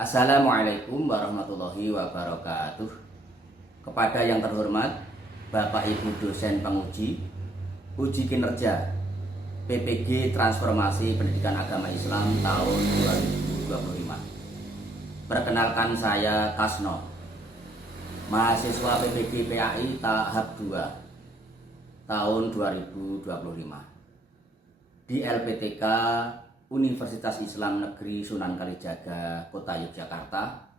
Assalamualaikum warahmatullahi wabarakatuh. Kepada yang terhormat Bapak Ibu dosen penguji uji kinerja PPG Transformasi Pendidikan Agama Islam tahun 2025. Perkenalkan, saya Kasno, mahasiswa PPG PAI tahap 2 tahun 2025 di LPTK Universitas Islam Negeri Sunan Kalijaga, Kota Yogyakarta,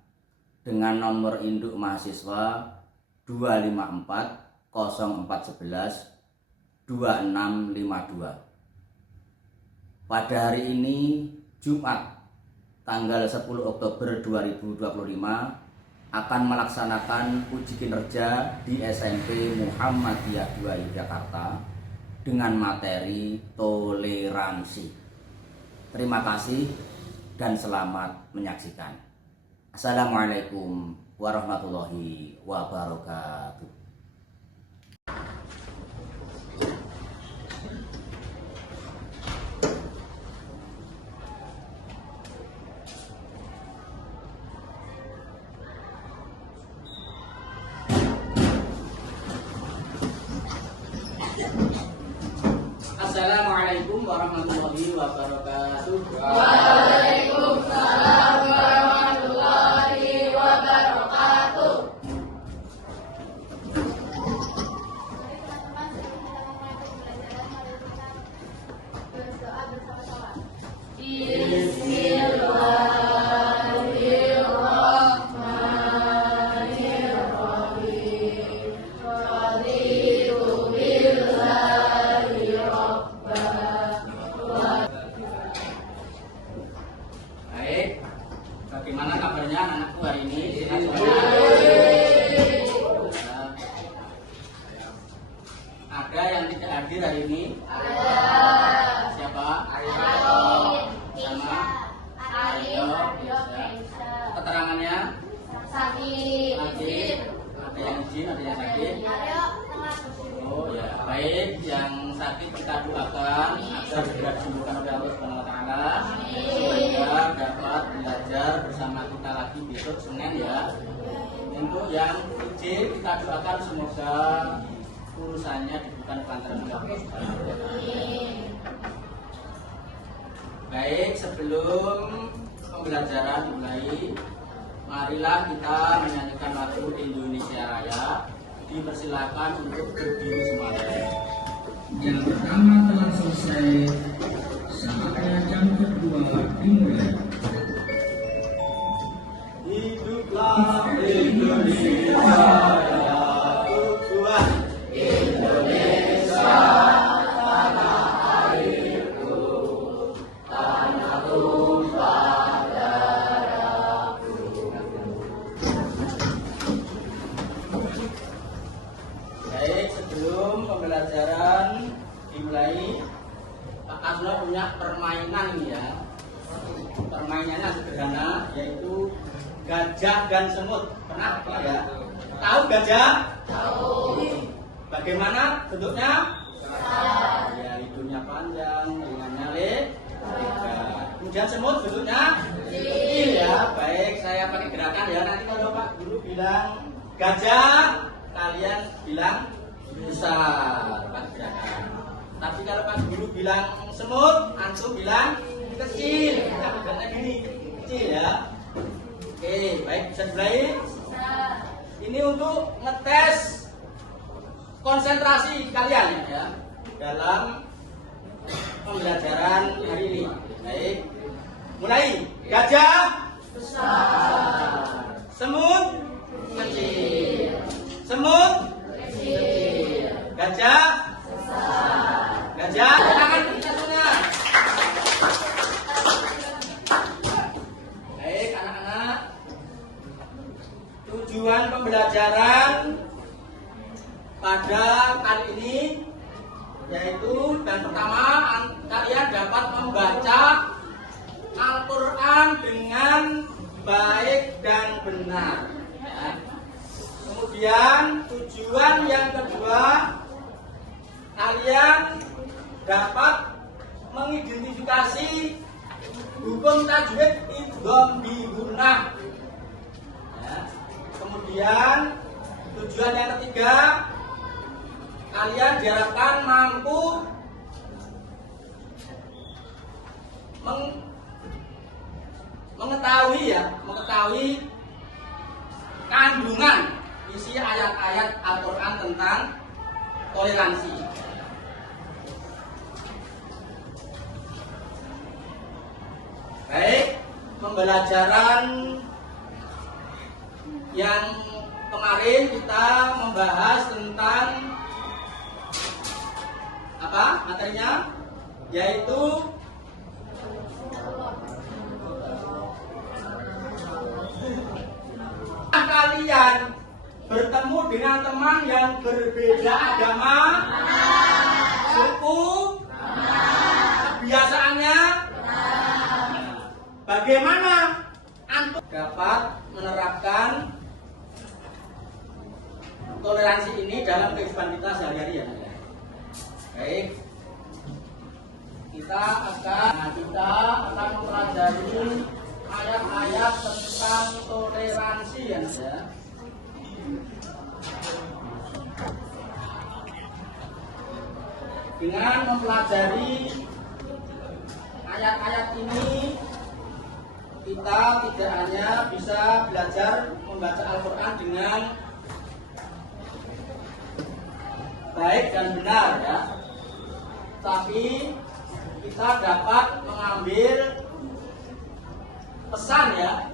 dengan nomor induk mahasiswa 254 0411 2652. Pada hari ini, Jumat, tanggal 10 Oktober 2025, akan melaksanakan uji kinerja di SMP Muhammadiyah 2 Yogyakarta dengan materi toleransi. Terima kasih dan selamat menyaksikan. Assalamualaikum warahmatullahi wabarakatuh. Assalamualaikum warahmatullahi wabarakatuh. Waalaikumsalam warahmatullahi wabarakatuh. Berdoa bersama-sama. Bismillahirrahmanirrahim. Raditu billahi Baik, bagaimana kabarnya anakku hari ini? Sehat semua? Ada yang tidak hadir hari ini? Siapa? Sama? Keterangannya? Sakit. Ada yang izin, ada yang sakit? Oh ya, baik. Yang sakit kita doakan agar segera disembuhkan oleh Allah Subhanahu wa Ta'ala, sehingga dapat belajar bersama kita lagi besok Senin ya. Untuk yang izin, kita doakan semoga urusannya diberikan kelancaran oleh Allah Subhanahu wa Ta'ala. Baik, sebelum pembelajaran dimulai, marilah kita menyanyikan lagu Indonesia Raya. Dipersilakan untuk berdiri semuanya. Yang pertama telah selesai, saatnya jam kedua dimulai. Hiduplah Indonesia Raya, Tuhan Indonesia, tanah airku, tanah tumpah darahku. Baik, sebelum pembelajaran dimulai, Pak Kasno punya permainan ini ya. Permainannya sederhana, yaitu gajah dan semut. Pernah ya? Tahu gajah? Tahu. Bagaimana bentuknya? Ya, hidungnya panjang, telinganya lebar. Kemudian semut bentuknya kecil ya. Baik, saya pakai gerakan ya. Nanti kalau Pak Guru bilang gajah, kalian bilang besar, Pak gerakan. Tapi kalau Pak Guru bilang semut, antum bilang kecil. Kita bergeraknya gini, kecil ya. Oke, baik, bisa dimulai. Ini untuk ngetes konsentrasi kalian ya dalam pembelajaran hari ini. Baik, mulai. Gajah besar, semut kecil, semut kecil, gajah besar, gajah. Tangan kita semua. Baik, anak-anak. Tujuan pembelajaran pada kali ini yaitu, dan pertama, kalian dapat membaca Al-Quran dengan baik dan benar ya. Kemudian tujuan yang kedua, kalian dapat mengidentifikasi Hukum tajwid idgham bi gunnah. Ya. Kemudian tujuan yang ketiga, kalian diharapkan mampu mengetahui kandungan isi ayat-ayat Al-Quran tentang toleransi. Baik, pembelajaran yang kemarin kita membahas tentang apa materinya, yaitu kalian bertemu dengan teman yang berbeda agama, suku, kebiasaannya, bagaimana antum dapat menerapkan toleransi ini dalam kehidupan kita sehari-hari ya? Baik, kita akan mempelajari ayat-ayat tentang toleransi ya. Dengan mempelajari ayat-ayat ini, kita tidak hanya bisa belajar membaca Al-Quran dengan baik dan benar ya, tapi kita dapat mengambil pesan ya,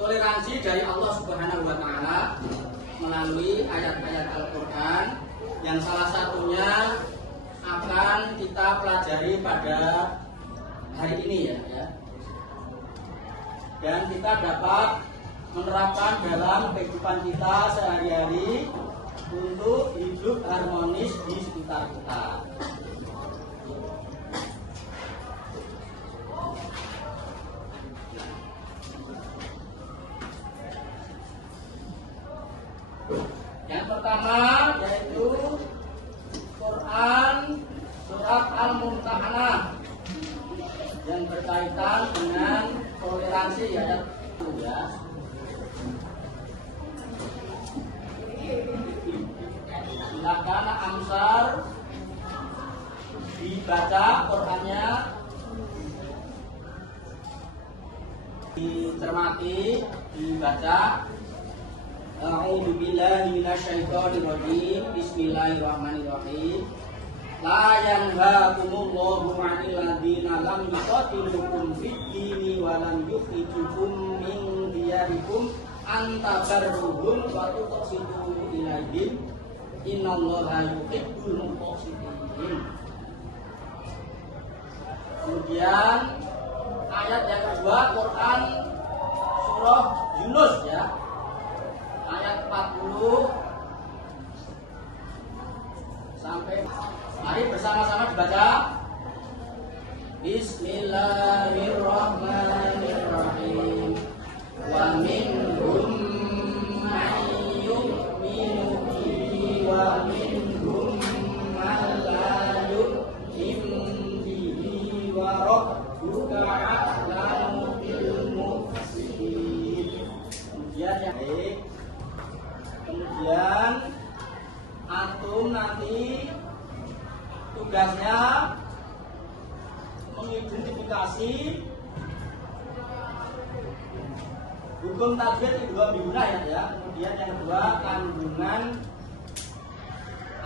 toleransi dari Allah Subhanahu wa Ta'ala melalui ayat-ayat Al-Quran yang salah satunya akan kita pelajari pada hari ini ya. Dan kita dapat menerapkan dalam kehidupan kita sehari-hari untuk hidup harmonis di sekitar kita. Yang pertama yaitu Quran surat Al-Mumtahanah yang berkaitan dengan toleransi ayat 1 ya. Silakan Amsar dibaca Qurannya, dicermati, dibaca. A'udzu billahi minasyaitonir rajim. Bismillahirrahmanirrahim. La yanhaakumullahu 'anil ladzina lam yuqatilukum fid dini wa lam yukhrijukum min diyarikum an tabarruhum wa tuqsitu ilaihim. Innallaha yuhibbul muqsitin. Kemudian ayat yang kedua Quran surah Yunus ya. Ayat 40 sampai, mari bersama-sama dibaca. Bismillahirrahmanirrahim. Wa minhum man yu'minu bihi wa minhum man la yu'minu bihi wa rabbuka a'lamu bil muhsinin. Kemudian yang baik. Kemudian antum nanti tugasnya mengidentifikasi hukum tajwid idgham bi gunnah ya. Kemudian yang kedua kandungan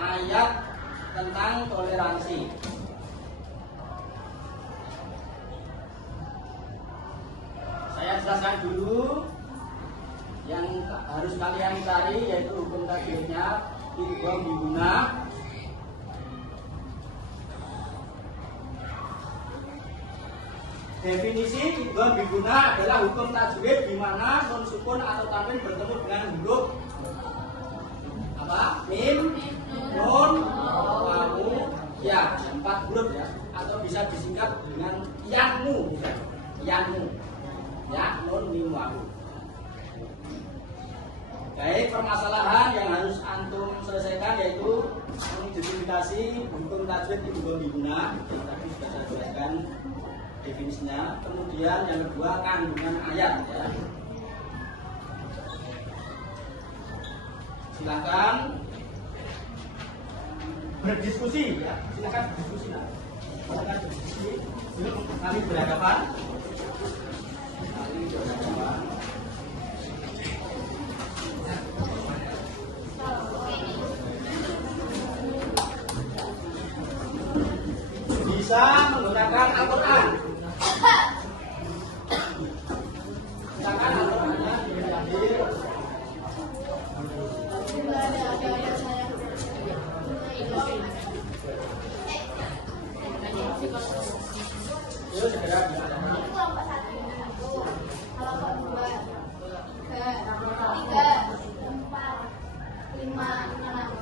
ayat tentang toleransi. Saya jelaskan dulu yang harus kalian cari, yaitu hukum tajwidnya idgham bi gunnah. Definisi idgham bi gunnah adalah hukum tajwid di mana nun sukun atau tanwin bertemu dengan huruf apa? Mim, nun, wawu, ya, 4 huruf ya, atau bisa disingkat dengan yanmu, yanmu, ya, nun, mim, wawu. Baik, permasalahan yang harus antum selesaikan yaitu mengidentifikasi hukum tajwid idgham bi gunnah. Tadi sudah saya jelaskan definisinya. Kemudian yang kedua kandungan ayat ya. Silakan berdiskusi ya. Silakan berdiskusi lah. Silakan berdiskusi. Kami berhadapan. Bisa menggunakan Al-Quran. Silakan Al-Qurannya diambil. Yuk segera dibacakan. Kelompok 1, kelompok 2, 3, 4, 5, 6.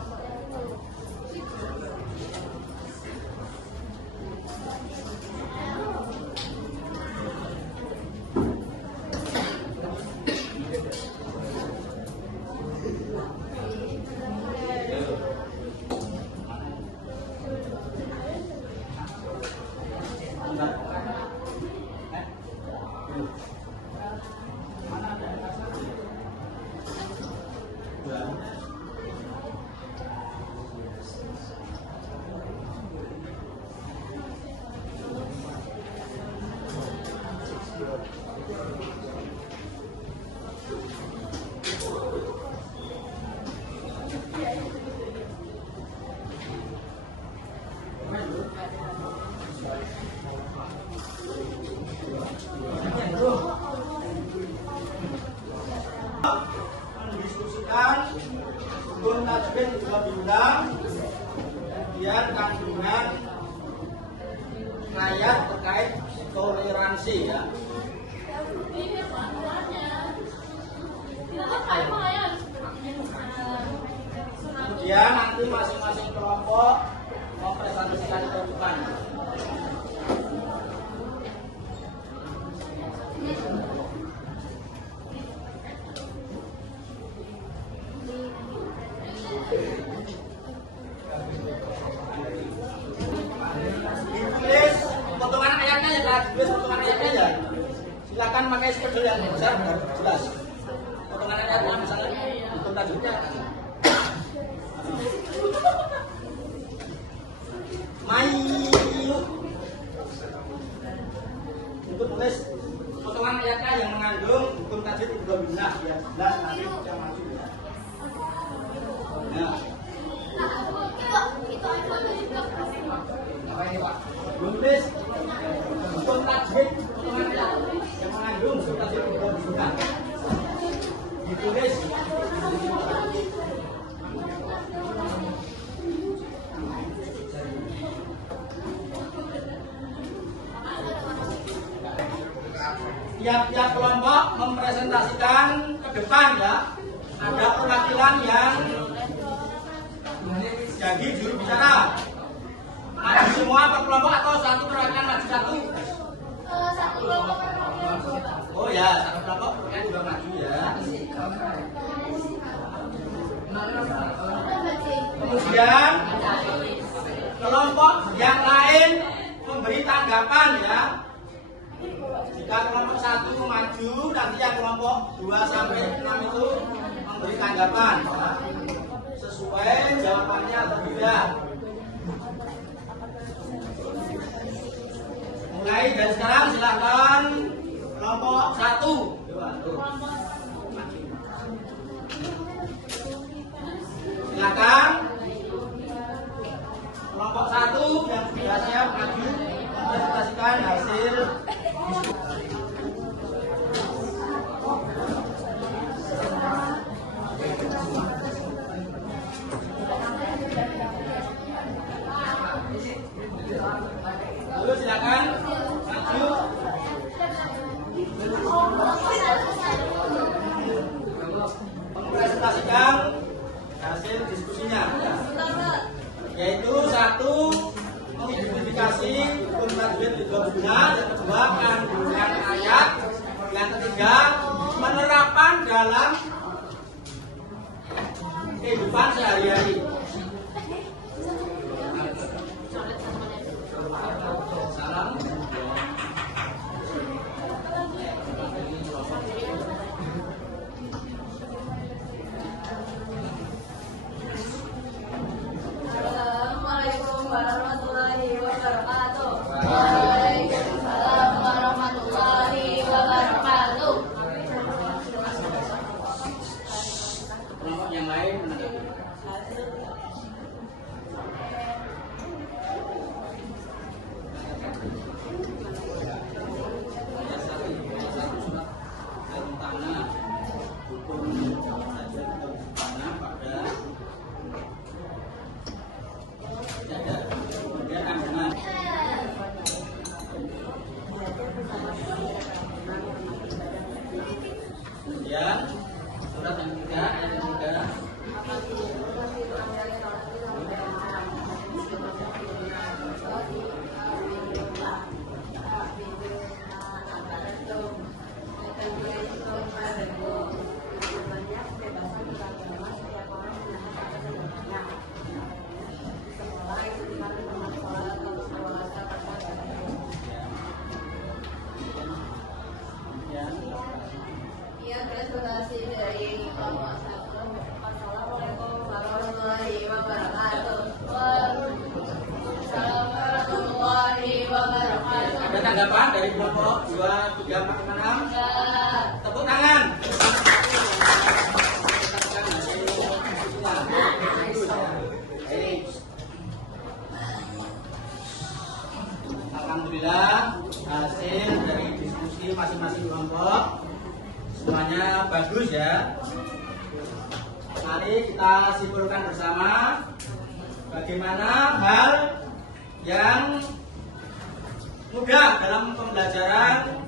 Mendiskusikan hukum tajwid juga diundang, kemudian kandungan ayat terkait toleransi ya. Kemudian nanti masing-masing kelompok mempresentasikan kehidupan. Ditulis potongan ayatnya ya, ditulis potongan ayatnya ya. Silakan pakai spidol yang besar biar jelas. Potongan ayatnya misalnya hukum tajwidnya. Mayu. Untuk tulis potongan ayatnya yang mengandung hukum tajwid juga benar biar jelas nanti bisa maju ya. Nah. Menulis hukum tajwid potongan ayat yang mengandung hukum tajwid juga benar. Ditulis. Tiap-tiap kelompok mempresentasikan ke depan ya. Ada perwakilan yang jadi juru bicara. Maju semua per kelompok atau satu perwakilan maju satu? Satu kelompok. Oh ya, satu kelompok perwakilan juga maju ya. Kemudian kelompok yang lain memberi tanggapan ya. Jika kelompok 1 maju, nanti yang kelompok 2 sampai 6 itu memberi tanggapan ya. Sesuai jawabannya atau tidak. Mulai dari sekarang silakan kelompok 1. Silakan kelompok 1 yang sudah siap maju mempresentasikan hasil lalu silakan maju mempresentasikan hasil diskusinya, yaitu 1 mengidentifikasi hukum tajwid juga benar, yang kedua kandungan ayat, yang ketiga penerapan dalam kehidupan sehari-hari. Salam. Kemudian surat yang ketiga, ayat yang ketiga. Iya, terima kasih dari Bapak Satu. Assalamualaikum warahmatullahi wabarakatuh. Assalamualaikum warahmatullahi wabarakatuh. Ada tanggapan dari kelompok 2, 3, 4, 5, 6? Tepuk tangan. Alhamdulillah hasil dari diskusi masing-masing kelompok semuanya bagus ya. Mari kita simpulkan bersama bagaimana hal yang mudah dalam pembelajaran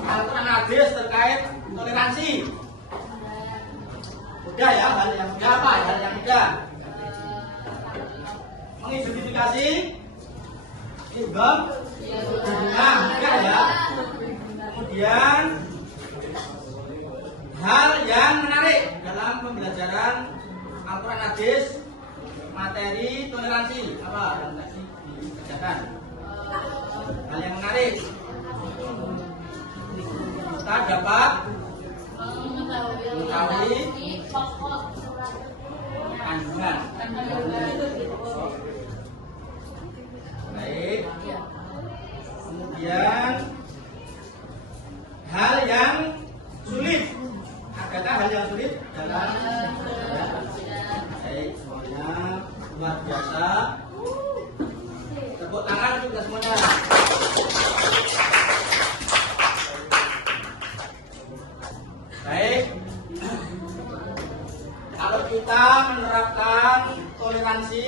Al-Quran hadis terkait toleransi. Mudah ya, hal yang mudah apa? Hal yang mudah mengidentifikasi idgham nah, mudah ya. Kemudian hal yang menarik dalam pembelajaran Al-Quran hadis materi toleransi apa yang tadi dikerjakan? Hal yang menarik kita dapat mengetahui kandungan. Baik. Kemudian hal yang sulit. Adakah hal yang sulit dalam baik, semuanya luar biasa. Tepuk tangan untuk kita semuanya. Baik. Kalau kita menerapkan toleransi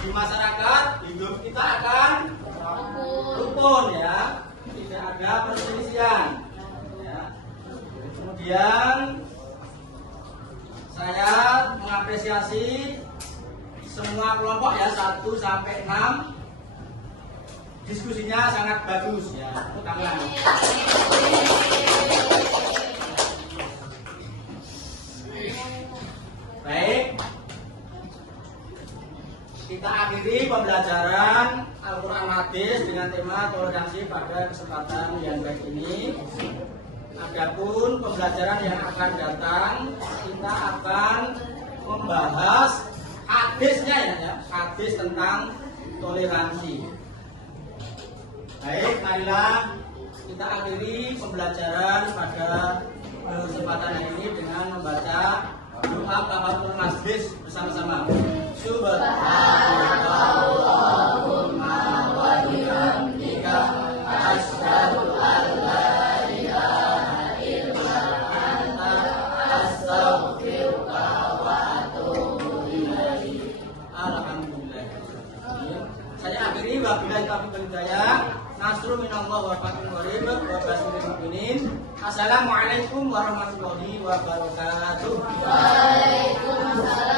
di masyarakat, hidup kita akan rukun ya, tidak ada perselisihan. Ya. Kemudian saya mengapresiasi semua kelompok ya 1 sampai 6 diskusinya sangat bagus ya. Tangan. Baik. Kita akhiri pembelajaran Al-Quran hadis dengan tema toleransi pada kesempatan yang baik ini. Adapun pembelajaran yang akan datang, kita akan membahas hadisnya ya, hadis tentang toleransi. Baik, marilah kita akhiri pembelajaran pada kesempatan ini dengan membaca doa kafatul majlis bersama-sama. Subhanallahumma wa bihamdika asyhadu an la ilaha illa anta astaghfiruka wa atubu ilaik. Alhamdulillah. Saya akhiri wabillahi taufiq wal hidayah. Nasrul minallah wa fathun qarib wa basyiril mu'minin. Assalamualaikum warahmatullahi wabarakatuh. Waalaikumsalam.